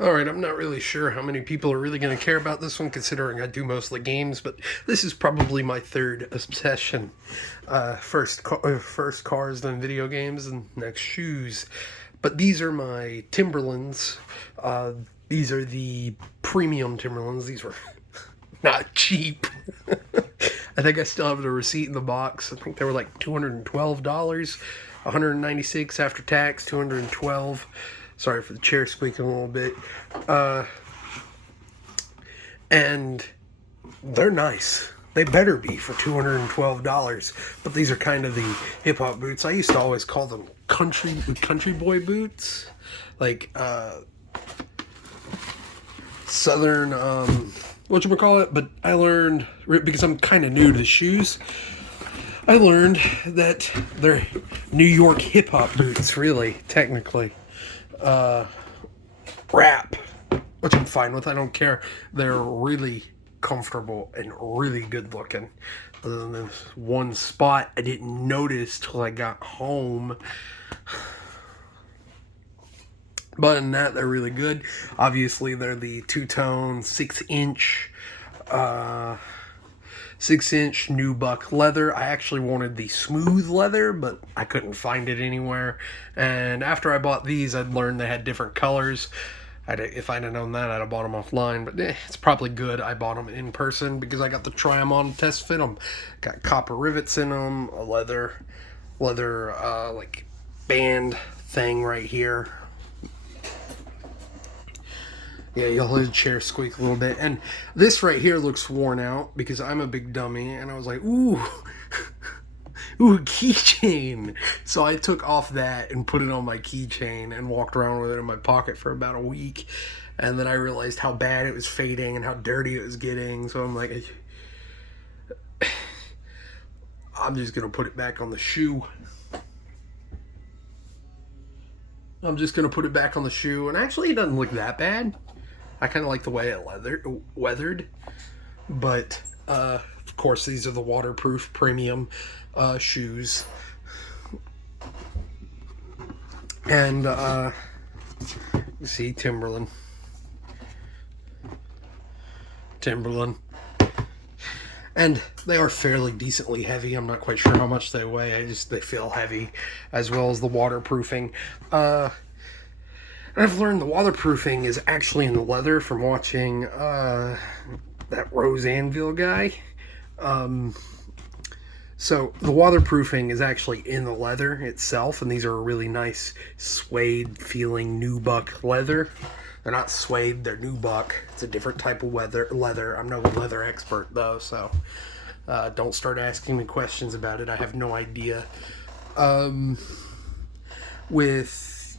Alright, I'm not really sure how many people are really going to care about this one, considering I do mostly games, but this is probably my third obsession. First cars, then video games, and next shoes. But these are my Timberlands. These are the premium Timberlands. These were not cheap. I think I still have the receipt in the box. I think they were like $212, 196 after tax, 212. Sorry for the chair squeaking a little bit. And they're nice. They better be for $212. But these are kind of the hip hop boots. I used to always call them country boy boots, like southern whatchamacallit. But I learned, because I'm kind of new to shoes, I learned that they're New York hip hop boots, really, technically. Rap, which I'm fine with. I don't care. They're really comfortable and really good looking. Other than this one spot I didn't notice till I got home. But other than that, they're really good. Obviously, they're the two-tone, 6-inch, 6-inch nubuck leather. I actually wanted the smooth leather, but I couldn't find it anywhere. And after I bought these, I'd learned they had different colors. If I'd have known that, I'd have bought them offline. But it's probably good I bought them in person, because I got to try them on, test fit them. Got copper rivets in them, a leather like band thing right here. Yeah, you'll hear the chair squeak a little bit. And this right here looks worn out because I'm a big dummy. And I was like, ooh, ooh, keychain. So I took off that and put it on my keychain and walked around with it in my pocket for about a week. And then I realized how bad it was fading and how dirty it was getting. So I'm like, I'm just going to put it back on the shoe. I'm just going to put it back on the shoe. And actually, it doesn't look that bad. I kind of like the way it weathered. But, of course, these are the waterproof premium shoes. And, you see, Timberland. And they are fairly decently heavy. I'm not quite sure how much they weigh. They feel heavy, as well as the waterproofing. I've learned the waterproofing is actually in the leather from watching that Rose Anvil guy. So the waterproofing is actually in the leather itself, and these are a really nice suede feeling nubuck leather. They're not suede, they're nubuck. It's a different type of leather. I'm no leather expert though, so don't start asking me questions about it. I have no idea.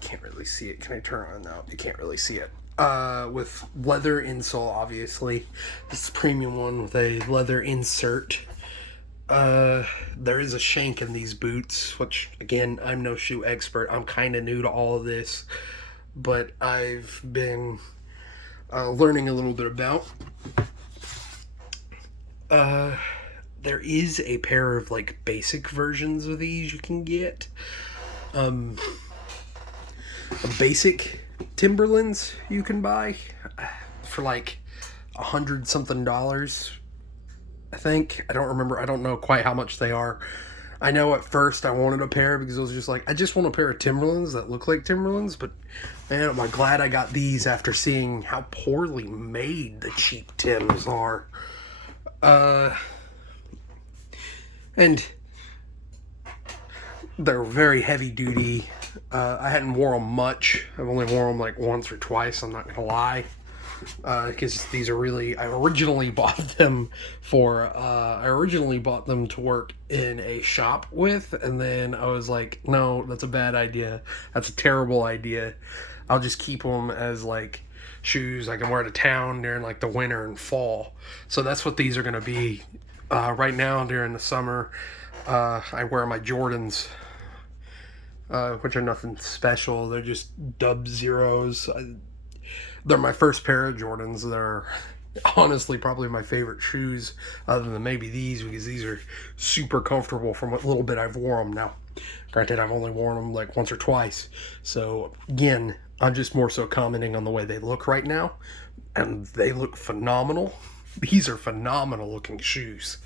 Can't really see it. Can I turn on now? You can't really see it. With leather insole, obviously. This is a premium one with a leather insert. There is a shank in these boots, which, again, I'm no shoe expert. I'm kind of new to all of this, but I've been learning a little bit about. There is a pair of, like, basic versions of these you can get. A basic Timberlands you can buy for like $100-something, I think. I don't remember. I don't know quite how much they are. I know at first I wanted a pair because I was just like, I just want a pair of Timberlands that look like Timberlands. But man, am I glad I got these after seeing how poorly made the cheap Tims are. And they're very heavy duty. I hadn't worn them much. I've only worn them like once or twice, I'm not gonna lie. Because these are really, I originally bought them to work in a shop with, and then I was like, no, that's a bad idea. That's a terrible idea. I'll just keep them as like shoes I can wear to town during like the winter and fall. So that's what these are gonna be. Right now during the summer, I wear my Jordans, which are nothing special. They're just Dub Zeros. They're my first pair of Jordans. They're honestly probably my favorite shoes, other than maybe these, because these are super comfortable from what little bit I've worn them now. Granted, I've only worn them like once or twice. So, again, I'm just more so commenting on the way they look right now. And they look phenomenal. These are phenomenal looking shoes.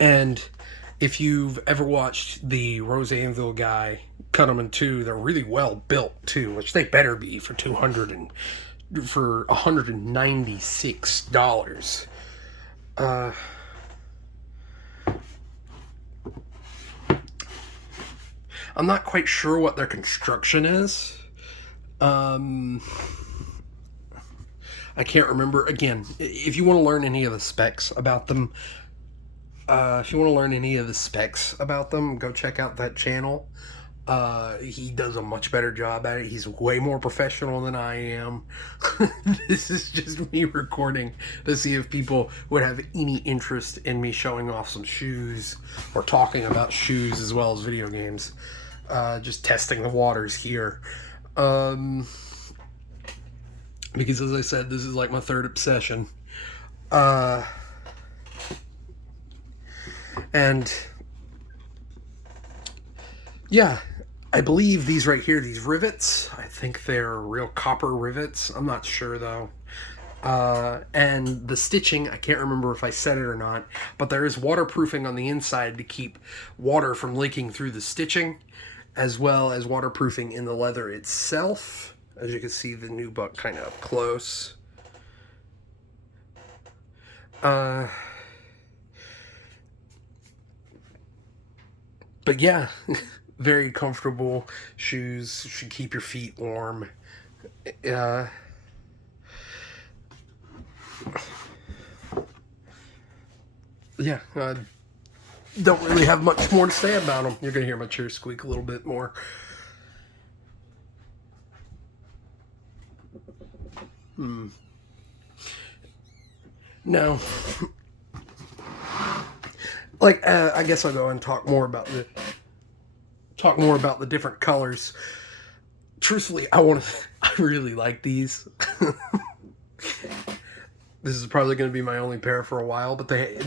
And if you've ever watched the Rose Anvil guy cut them in two, they're really well built too, which they better be for $196. I'm not quite sure what their construction is. I can't remember. Again, if you want to learn any of the specs about them, go check out that channel. He does a much better job at it. He's way more professional than I am. This is just me recording to see if people would have any interest in me showing off some shoes or talking about shoes as well as video games. Just testing the waters here. Because as I said, this is like my third obsession. And yeah, I believe these right here, these rivets, I think they're real copper rivets. I'm not sure though. And the stitching, I can't remember if I said it or not, but there is waterproofing on the inside to keep water from leaking through the stitching, as well as waterproofing in the leather itself. As you can see, the nubuck kind of up close. But yeah, very comfortable shoes. Should keep your feet warm. Yeah, don't really have much more to say about them. You're gonna hear my chair squeak a little bit more. No. Like, I guess I'll go and talk more about the different colors. Truthfully, I really like these. This is probably going to be my only pair for a while, but there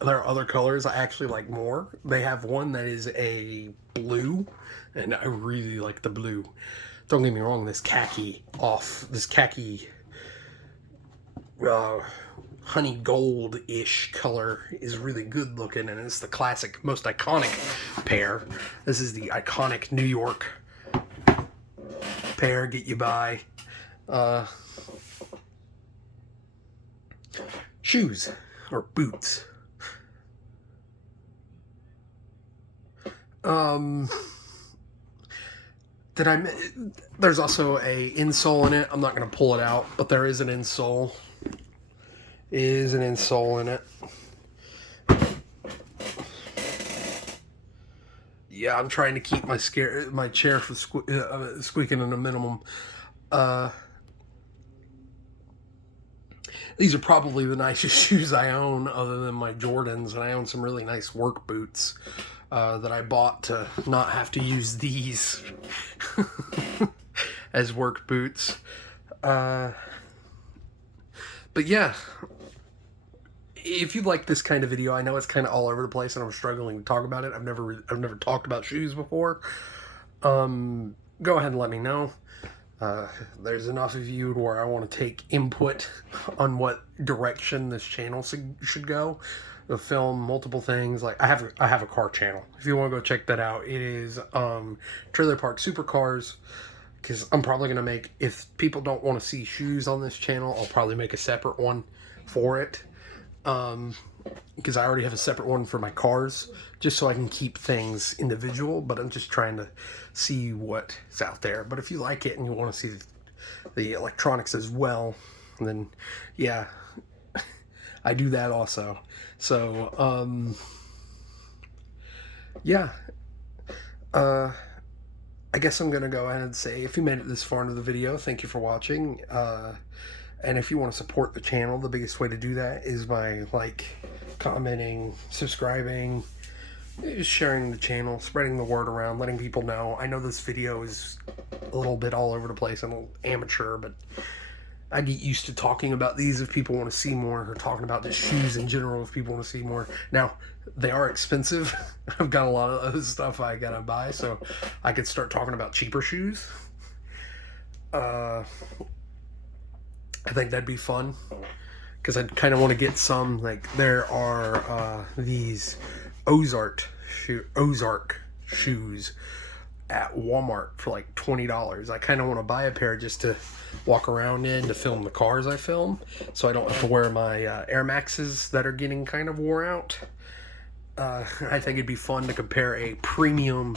are other colors I actually like more. They have one that is a blue, and I really like the blue. Don't get me wrong, this khaki honey gold-ish color is really good looking, and it's the classic, most iconic pair. This is the iconic New York pair, get you by. Shoes, or boots. There's also a insole in it. I'm not going to pull it out, but there is an insole. In it. Yeah, I'm trying to keep my chair from squeaking in a minimum. These are probably the nicest shoes I own, other than my Jordans, and I own some really nice work boots that I bought to not have to use these as work boots. But yeah, if you like this kind of video, I know it's kind of all over the place and I'm struggling to talk about it. I've never talked about shoes before. Go ahead and let me know. There's enough of you where I want to take input on what direction this channel should go. To film multiple things. Like I have a car channel. If you want to go check that out, it is Trailer Park Supercars. Because I'm probably gonna make, if people don't want to see shoes on this channel, I'll probably make a separate one for it. Because I already have a separate one for my cars, just so I can keep things individual, but I'm just trying to see what's out there. But if you like it and you want to see the electronics as well, then yeah, I do that also. So, yeah, I guess I'm going to go ahead and say, if you made it this far into the video, thank you for watching. And if you want to support the channel, the biggest way to do that is by commenting, subscribing, sharing the channel, spreading the word around, letting people know. I know this video is a little bit all over the place and a little amateur, but I get used to talking about these if people want to see more, or talking about just shoes in general if people want to see more. Now, they are expensive. I've got a lot of other stuff I gotta buy, so I could start talking about cheaper shoes. I think that'd be fun, because I kind of want to get some. Like, there are these Ozark shoes at Walmart for like $20. I kind of want to buy a pair just to walk around in to film the cars I film, so I don't have to wear my Air Maxes that are getting kind of wore out. I think it'd be fun to compare a premium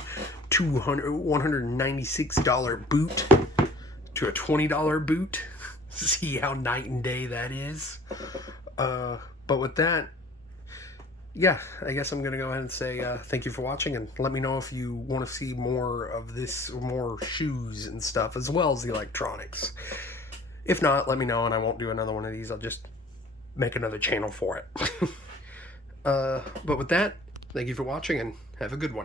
$196 boot to a $20 boot. See how night and day that is. But with that, yeah, I guess I'm gonna go ahead and say thank you for watching, and let me know if you want to see more of this, more shoes and stuff, as well as the electronics. If not, let me know, and I won't do another one of these. I'll just make another channel for it. But with that, thank you for watching, and have a good one.